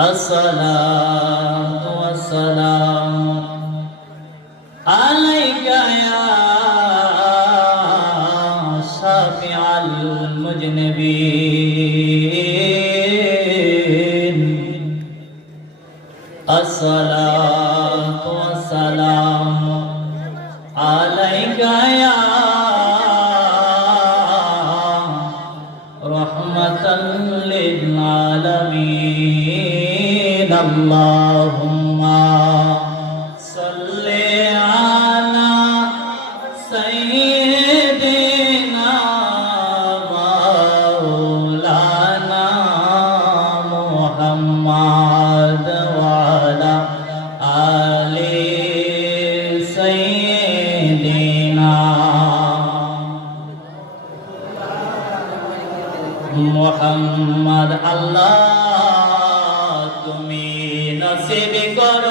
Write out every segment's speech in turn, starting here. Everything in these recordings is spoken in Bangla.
الصلاة والسلام عليك يا شافع المذنبين الصلاة والسلام اللهم صل على سيدنا مولانا محمد وعلى آل سيدنا محمد الله Sibikoru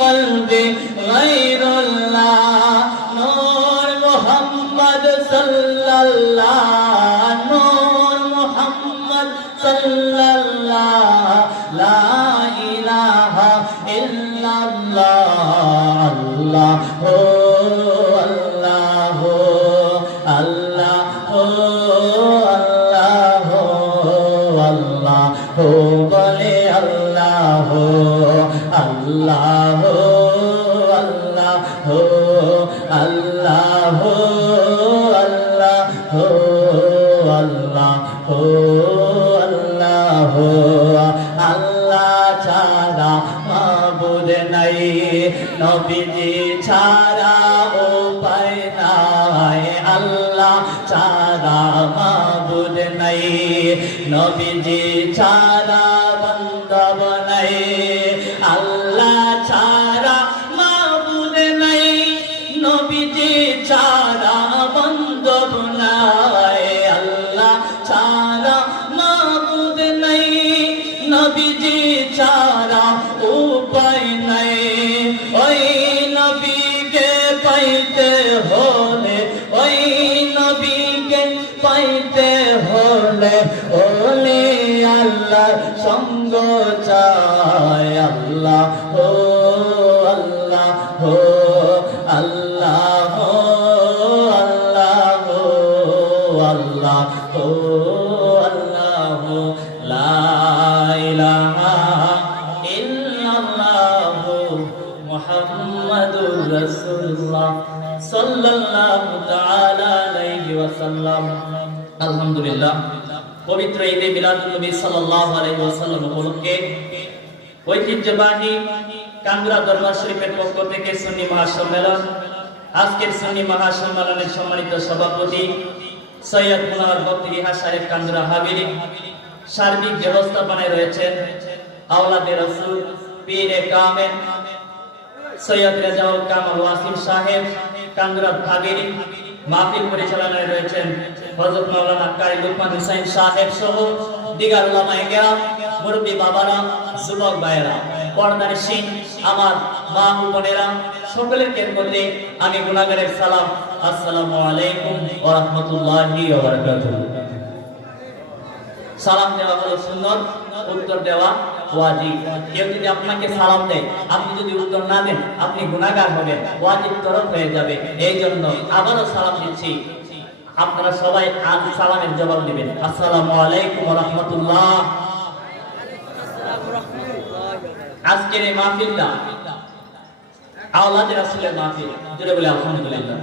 قلب غير আল্লাহ ছাড়া মাবুদ নাই। নবীজি ছাড়া উপায় নাই। আল্লাহ ছাড়া মাবুদ নাই। নবীজি ছাড়া পাইতে হলে ওলে আল্লাহ সঙ্গ চায় আল্লাহ ও আলহামদুলিল্লাহ, পবিত্র ঈদে মিলাদুন নবী সাল্লাল্লাহু আলাইহি ওয়াসাল্লাম উপলক্ষে ঐতিহ্যবাহী কান্দুরা দরবার শরীফের পক্ষ থেকে সুন্নি মহাসম্মেলন, আজকের সুন্নি মহাসম্মেলনের সম্মানিত সভাপতি সৈয়দ মুনার বক্তি সাহেব কান্দুরা হাবিলি, সার্বিক ব্যবস্থাপনায় রয়েছেন আওলাদে রসুল, পীরে কামেল, সৈয়দ রেজাউল কামাল ওয়াসিম সাহেব কান্দুরা হাবিলি, মাহফিল পরিচালনায় রয়েছেন হযরত মাওলানা কারি লুকমান হুসাইন সাহেব সহ দিগার উলামায়ে কেরাম, মুরব্বী বাবারা, যুবক ভাইয়েরা, পর্দার সিং আমার মা বোনেরা, সকলের মধ্যে আমি গুনাহগারের সালাম, আসসালামু আলাইকুম ওয়া রাহমাতুল্লাহি ওয়া বারাকাতুহু। সালাম দেওয়া হলো সুন্নত, উত্তর দেওয়া ওয়াজিব। কেউ যদি আপনাকে সালাম দেয়, আপনি যদি উত্তর না দেন, আপনি গুনাহগার হবেন, ওয়াজিব তরফ হয়ে যাবে। এই জন্য আবারও সালাম দিচ্ছি আপনারা সবাই আজ সালামের জবাব দিবেন। আসসালামু আলাইকুম রাহমাতুল্লাহ। আজকের এই মাহফিলটা আওলাদ রাসূলের মাহফিল। জুড়ে বলে আলহামদুলিল্লাহ।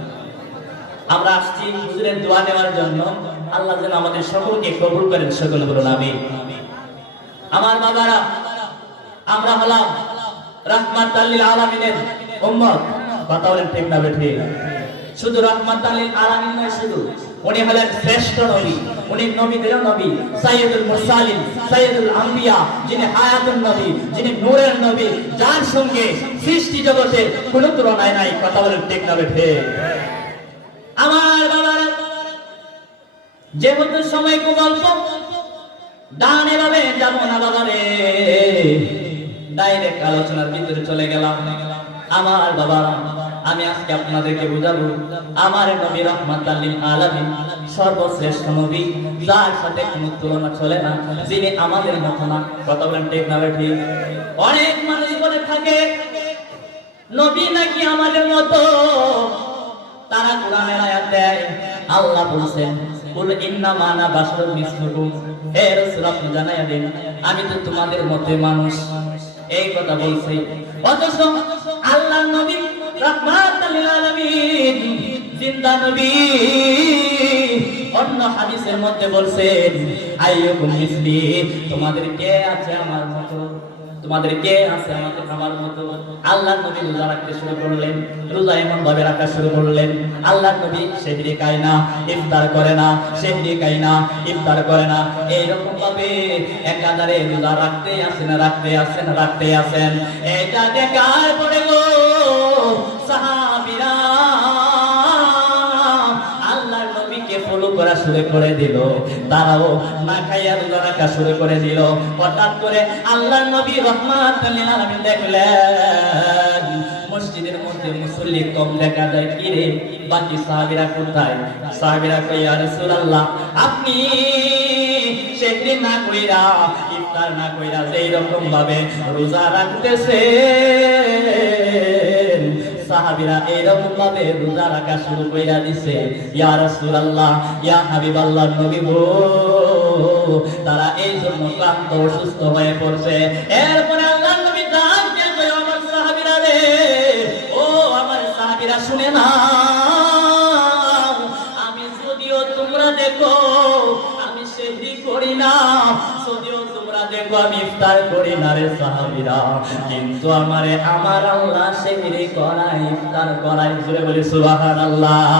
আমরা আসছি হুজুরের দোয়া নেওয়ার জন্য। আল্লাহ যেন আমাদের সকলকে কবুল করেন, সকলে বলুন আমিন। আমার বাবারা আমরা হলাম রাহমাত আলামিনের উম্মত। কথা ঠিক না বেঠে শুধু রাহমাত আলামিন নয়, শুধু উনি হলেন শ্রেষ্ঠ নবী, উনি নবী, সাইয়্যিদুল মুরসালিন, সাইয়্যিদুল আম্বিয়া, যিনি হায়াতুন নবী, যিনি নূরের নবী, যার সঙ্গে সৃষ্টি জগতে কোনো তুলনায় নাই, কথা ঠিক বেঠে আমার বাবারা যেহেতু সময় খুব ডানে ভাবে যাব না বাবা রে ডাইরেক্ট আলোচনার ভিতরে চলে গেলাম। আমার বাবা আমি আজকে আপনাদেরকে বুঝাবো, আমার নবী রহমাত আলামিন সর্বশ্রেষ্ঠ নবী, যার সাথে কোনো তুলনা চলে না, যিনি আমাদের মতো না। বলেন ঠিক না ঠিক? অনেক মানুষ বলে থাকে, নবী নাকি আমাদের তারা কোরআনের আয়াত দেয়, আল্লাহ বলছেন, কুল ইন্না মানা বাশারুন মিসলুকুম। হে রাসূল, আপনি জানাইয়া দিন, আমি তো তোমাদের মতো মানুষ। এই কথা বলছি। অথচ অন্য হাদিসের মধ্যে বলছেন তোমাদের কে আছে আমার মতো? তোমাদের কে আছে আমাকে মতো? আল্লাহ নবী রোজা রাখতে শুরু করলেন, রোজা এমন ভাবে রাখা শুরু করলেন আল্লাহ নবী না, ইফতার করে না না, ইফতার করে না। এইরকম ভাবে একাধারে রোজা রাখতে আসেন রাখতে আসেন রাখতে আসেন। এটা শুরু করে দিল। তারাও না খাইয়া রোজা রাখা শুরু করে দিল। হঠাৎ করে আল্লাহ নবী রহমাত আলামিন দেখলেন, মসজিদের মধ্যে মুসল্লি কম দেখা যায়। কি রে? বাকি সাহাবীরা কোথায়? সাহাবিরা কই ইয়া রাসূলুল্লাহ, আপনি সেদিন না কইরা, ইফতার না কইরা যেই রকম ভাবে রোজা রাখতেছেন সাহাবীরা এরকম ভাবে রোজা রাখা শুরু কইরা দিছে, ইয়া রাসূলুল্লাহ, ইয়া হাবিবাল্লাহ, নবী গো, তারা এই জন্য ক্লান্ত, অসুস্থ হয়ে পড়ছে। এরপরে আল্লাহর নবী ডাক দিয়ে কয়, আমার সাহাবীরা রে, ও আমার সাহাবিরা শুনে না ইফতার করি না রে সাহাবীরা। কিন্তু আমারে আমার আল্লাহ সেহরি করায় ইফতার করায় জোরে বলি, সুবহানাল্লাহ।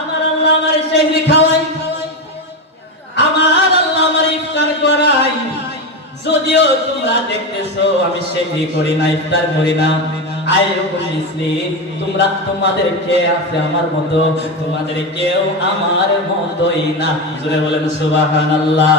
আমার আল্লাহ আমার সেহরি খাওয়াই। আমার আল্লাহ আমার ইফতার করাই। যদিও তোমরা দেখতেছো, আমি সেহরি করি না, ইফতার করি না। তোমরা তোমাদের কে আছে আমার মতো? তোমাদের কেউ আমার মতোই না। বলেন, সুবহানাল্লাহ।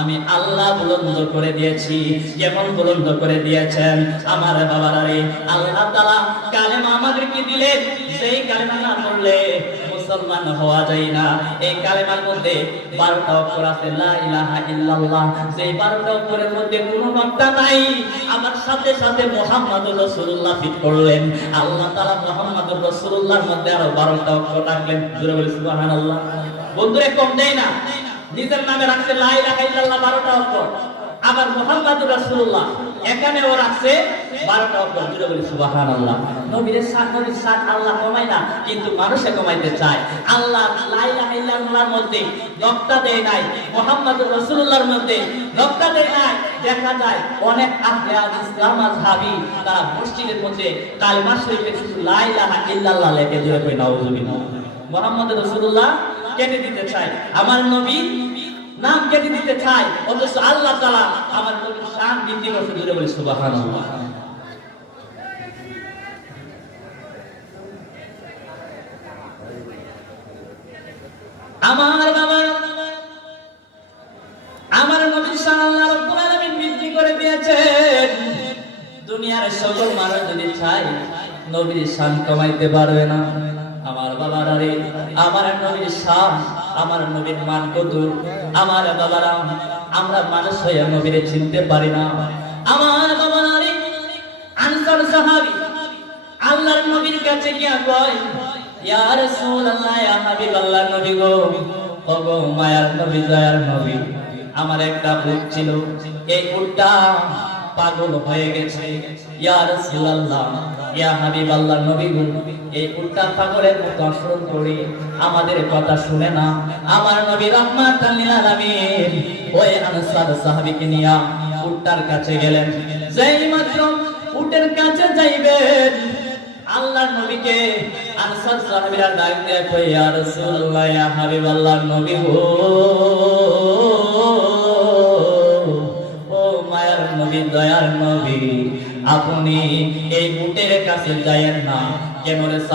আমি আল্লাহ বুলন্দ করে দিয়েছি, যেমন বুলন্দ করে দিয়েছেন আমার বাবারা রে। আল্লাহ তাআলা কালেমা আমাদেরকে দিলেন, সেই কালেমা না মধ্যে বারোটা মধ্যে কোনো নাই। আমার সাথে সাথে করলেন। আল্লাহ রাসূলুল্লাহর মধ্যে আরও বারোটা বন্ধুরে, কম দেয় না। নিজের নামে রাখছে লা ইলাহা ইল্লাল্লাহ বারোটা অক্ষর। আবার মোহাম্মদুর রাসূলুল্লাহ, এখানেও রাখছে বারোটা অক্ষর। জুড়ে বলি আল্লাহ মধ্যে দেয় নাই দেয় নাই। দেখা যায় অনেক মধ্যে রাসূলুল্লাহ কেটে দিতে চায় আমার নবী নাম কেটে দিতে চাই, অথচ আল্লাহ তাআলা আমার নবীর শান বৃদ্ধি করতে দূরে বলে, সুবহানাল্লাহ। আমার বাবা, আমার নবীর শান আল্লাহ রাব্বুল আলামিন বৃদ্ধি করে দিয়েছেন। দুনিয়ার সকল মানুষ যদি চায়, নবীর শান কমাইতে পারবে না। আমার বাবারা রে, আমার নবীর শান আমার নবীর মান কত আমার বাবারা, আমরা মানুষ হয়ে নবীরে চিনতে পারি না। আমার বাবারা রে, আনসার সাহাবী, আল্লাহর নবীর কাছে গিয়া কয়, ইয়া রাসূলুল্লাহ, ইয়া হাবিবাল্লাহ নবী গো, ওগো মায়ার নবী, দয়ার নবী, আমার একটা উট ছিল। এই উটটা পাগল হয়ে গেছে। ইয়া এই উটটা পাগলের মতো আচরণ করে। আমাদের কথা শুনে না। আমার নবী রাহমাতাল লিল আলামিন ওই আনসার নিয়া কাছে গেলেন। যেই মাত্র উটের কাছে যাইবেন, আল্লাহর নবীকে আনসার সাহাবীরা ডাক দিয়ে কই ইয়া রাসূলুল্লাহ, ইয়া হাবিবাল্লাহ নবী গো। নবী দয়ার নবী। আপনি এই উটের কাছে যায়েন না। কথা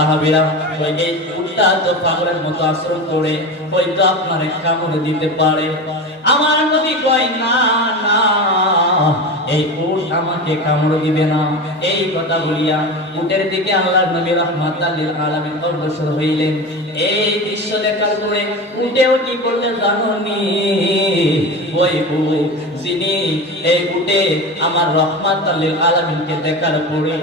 বলিয়া উটের দিকে আল্লাহর নবী রহমাতাল আলামিন অগ্রসর হইলেন। এই দৃশ্য দেখার পরে উটেও কি করলে জানোনি ওই যিনি এই উটে আমার রহমাতাল লিল আলামিনকে দেখার পরে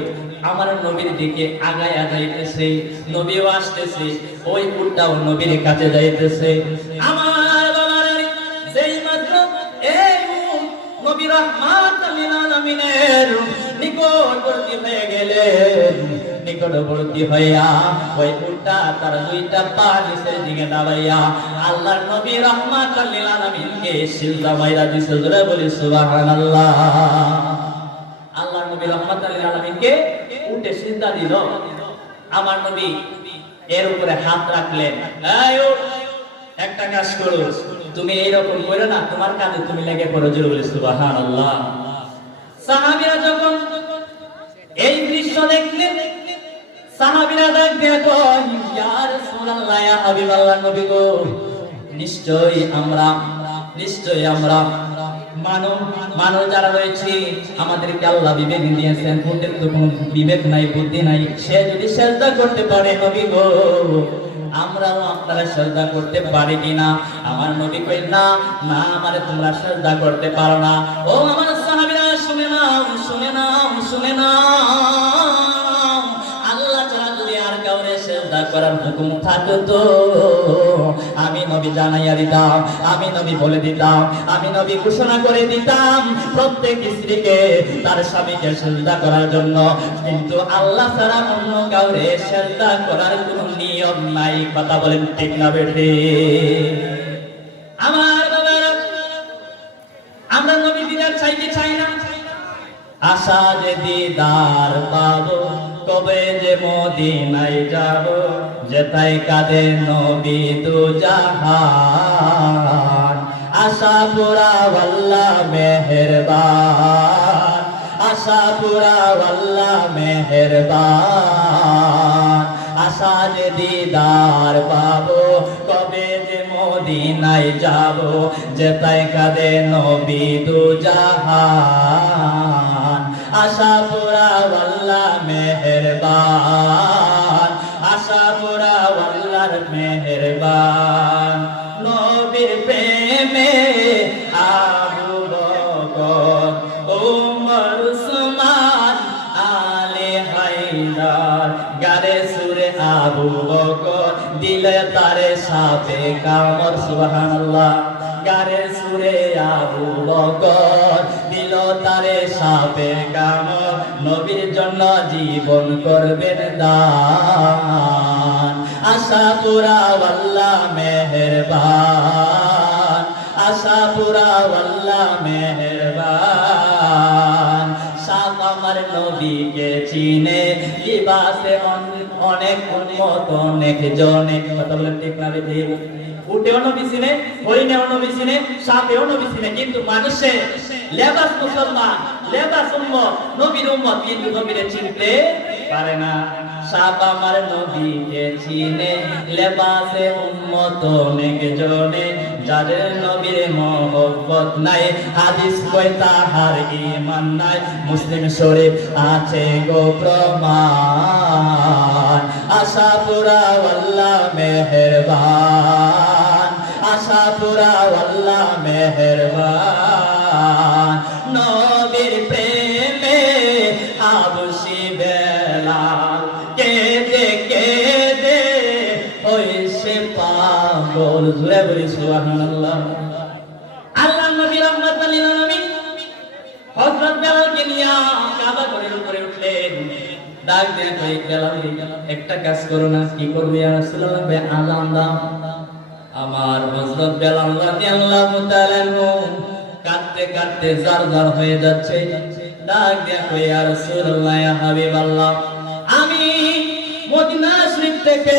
আমার নবীর দিকে আগায়া যাইতেছে নবীও আসতেছে, ওই উটটাও নবীর কাছে যাইতেছে। আমার যেই মাত্র নবী লিল আলামিনের নিকটবর্তী হয়ে গেলেন। নিকটবর্তী হইয়া, ওই উটটা তার দুইটা পা নিচের দিকে দাঁড়াইয়া আল্লাহর নবী রহমাতাল লিল আলামিনকে সিজদা মাইরা দিছে। জোরে বলি, সুবহানাল্লাহ। আল্লাহর নবী রহমাতাল লিল আলামিনকে উঠে সিজদা দিল। আমার নবী এর উপরে হাত রাখলেন। এই একটা কাজ করো। তুমি এইরকম করো না, তোমার কাঁধে তুমি লেগে পড়ো। জোরে বলি, সুবহানাল্লাহ। সাহাবীরা যখন এই দৃশ্য দেখলেন নিশ্চয়ই আমরা নিশ্চয়ই আমরা মানব যারা রয়েছে, আমাদেরকে আল্লাহ বিবেক দিয়েছেন, ওদের বিবেক নাই, বুদ্ধি নাই। সে যদি শ্রদ্ধা করতে পারে নবী গো, আমরাও আপনারা শ্রদ্ধা করতে পারি কিনা? আমার নবী কই না না আমারে তোমরা শ্রদ্ধা করতে পারো না। ও আমার সাহাবীরা, শুনে নাও শুনে নাও শুনে নাও আল্লাহ ছাড়া যদি আর কাউরে শ্রদ্ধা করার হুকুম থাকতো আমি নবী জানাইয়া দিতাম, আমি নবী বলে দিতাম, আমি নবী ঘোষণা করে দিতাম প্রত্যেক স্ত্রীকে তার স্বামীকে শ্রদ্ধা করার জন্য। কিন্তু আল্লাহ ছাড়া অন্য কাউরে শ্রদ্ধা করার কোনো নিয়ম নাই। কথা বলেন ঠিক না বেঠে? আমার আমরা নবী দিদার চাইতে চাই না। আশা যে দিদার পাবো। কবে যে মদিনায় যাব যেতাই কাঁদে নবী দু জাহান। আশা পুরা ওয়াল্লাহ মেহেরবান, আশা পুরা ওয়াল্লাহ মেহেরবান। আশা যে দিদার পাবো, কবে যে মদিনায় যাব যেতাই কাদে নবী দু জাহান। আশা পুরা ওয়াল্লা মেহেরবান। আশা পুরা ওয়াল্লার মেহেরবান। নবীর প্রেমে আবু বকর ওমর উসমান, আলে হায়দার। গারে সুরে আবু দিলে তারে সাপে কামর সুবহানাল্লাহ। গারে সুরে আবু বকর তারে সাপে কামর নবীর জন্য জীবন করবেন দান। আশা পুরা ওয়াল্লাহ মেহেরবান। আশা পুরা ওয়াল্লাহ মেহেরবান। সাপ আমার নবীকে চিনে, লিবাসে অন- অনেক উন্মত, অনেক জনে কথা বলেন ঠিক না? উটেও নবী হরিণেও নবী সাপেও নবী কিন্তু মানুষে লেবাস মুসলমান, লেবাস উম্মত নবীর উম্মত কিন্তু নবীরে চিনতে পারে না সাপ আমার নবীকে চিনে, লেবাসে উম্মত অনেক জনে, যাদের নবীর মহব্বত নাই, হাদিস কই তাহার ঈমান নাই। মুসলিম শরীফ আছে গো প্রমাণ। আশা পুরা আল্লাহ মেহেরবান। আশা পুরা আল্লাহ মেহেরবান। নবীর প্রেমে আবসি বেলাল, কেঁদে কেঁদে ওই সে পাগল জুড়ে বলি সুবহানাল্লাহ। ডাক দিয়ে হয়ে গেল একটা কাজ করো না, কি করবে ইয়া রাসূলুল্লাহ? বে দাও আমার হযরত বেলাল রাদিয়াল্লাহু তাআলা কাঁদতে কাঁদতে জারজার হয়ে যাচ্ছে। ডাক দিয়ে হয়ে ইয়া রাসূলুল্লাহ, ইয়া হাবিবাল্লাহ, আমি মদিনা শরীফ থেকে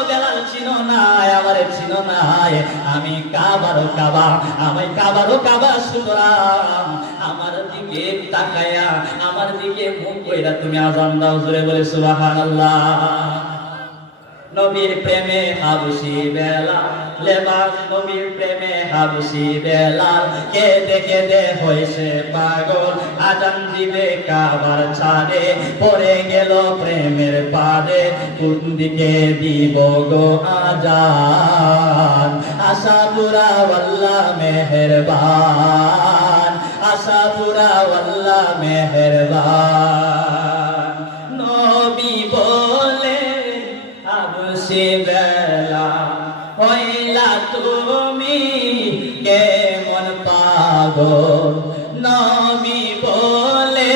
চিনো না আমার চিনো না আমি কাবারও কাবা, আমি কাবারও কাবা, সুতরাং আমার দিকে তাকায়া, আমার দিকে মুখ কইরা তুমি আজান দাও, জোরে বলে সুবহানাল্লাহ। নবীর প্রেমে হাবসি বেলা লেবাস নবীর প্রেমে হাবসি বেলা। কে দেখে দে হইছে পাগল, আজান দিবে কাবার ছাড়ে পড়ে গেল প্রেমের পাদে কোন দিকে দিব গো আজান? আশা পুরা আল্লাহ মেহেরবান, আশা পুরা আল্লাহ মেহেরবান। বেলা হইলা তুমি কেমন পাগল? নবী বলে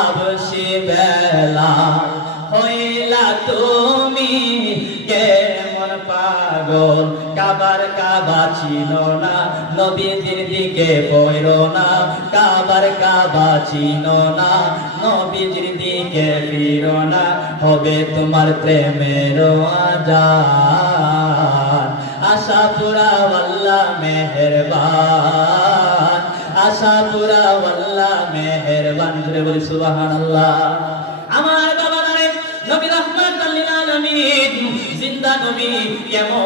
আবসি বেলা হইলা তুমি কেমন পাগল? কাবার কাবা ছিল না, নবীজির দিকে পড়ল না, কাবার কাবা ছিল না, নবীজির দিকে ফিরো না হবে তোমার প্রেমের আজান। আশা পুরা আল্লাহ মেহেরবান। আশা পুরা আল্লাহ মেহেরবান। ধরে বলি, সুবহানাল্লাহ। আমার বাবা নবী রহমান জিন্দা নবী কেমন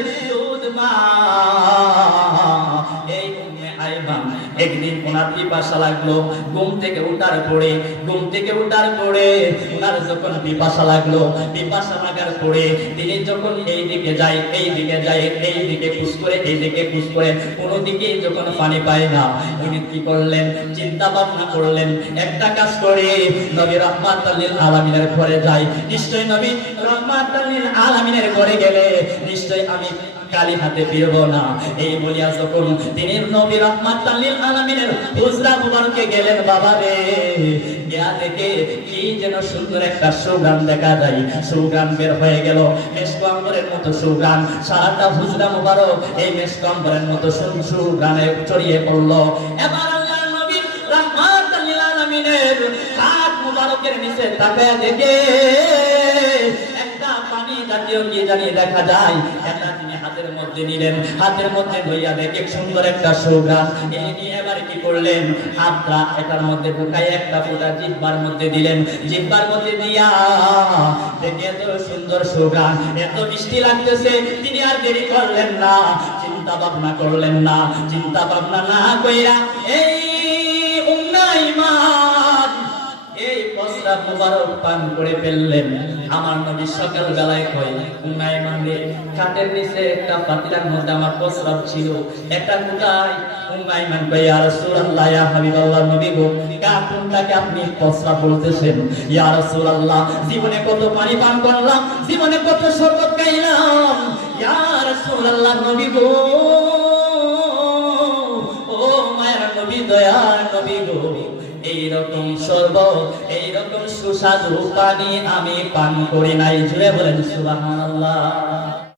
ওনার পিপাসা লাগল, ঘুম থেকে উঠার পরে, ঘুম থেকে উঠার পরে ওনার যখন পিপাসা লাগল পিপাসা লাগার পরে তিনি যখন এই দিকে যায়, এই দিকে যায়, এই দিকে পুষ করে, এই দিকে পুষ করে, কোনো দিকে যখন পানি পায় না উনি কি করলেন? চিন্তা ভাবনা করলেন, একটা কাজ করে, নবী রহমাত আলামিনের ঘরে যাই নিশ্চয় নবী রহমাত আলামিনের ঘরে গেলে, নিশ্চয় আমি কালি হাতে ফিরব না। এই বলিয়া যখন তিনি নবী রহমাত আলামিনের হুজরা মুবারকে গেলেন, বাবা রে, গিয়া দেখে কি যেন সুন্দর একটা সুগান দেখা যায়। সুগান বের হয়ে গেল মেসকম্বরের মতো সুগান সারাটা হুজরা মুবারক এই মেসকম্বরের মতো সুগানে ছড়িয়ে পড়ল। এবার আল্লাহর নবী রহমাত আলামিনের হাত মুবারকের নিচে তাকায় দেখে একটা পানি জাতীয় কি জানি দেখা যায় হাতের মধ্যে নিলেন, হাতের মধ্যে ধইয়া দেখে সুন্দর একটা সুগান এই নিয়ে এবার কি করলেন? হাতটা এটার মধ্যে একটা জিব্বার মধ্যে দিলেন। জিব্বার মধ্যে দিয়া দেখে, এত সুন্দর এত মিষ্টি লাগতেছে। তিনি আর দেরি করলেন না, চিন্তা ভাবনা করলেন না, চিন্তা ভাবনা না কইরা এই প্রস্তাব মুবারক পান করে ফেললেন। আমার নবী সকাল বেলায় কয় মানে নিচে একটা পাতিলার মধ্যে আমার ছিল। একটা কোথায় উনাইমান কয়, ইয়া রাসূলুল্লাহ, ইয়া হাবিবাল্লাহ, নবী গো আপনি প্রস্রাব বলতেছেন? ইয়া রাসূলুল্লাহ, জীবনে কত পানি পান করলাম, জীবনে কত শরবত খাইলাম। ইয়া রাসূলুল্লাহ, নবী গো, ও মায়ের নবী, দয়ার নবী গো, এইরকম সর্ব এইরকম সুস্বাদু পানি আমি পান করি নাই। জুড়ে বলেন সুবহানাল্লাহ।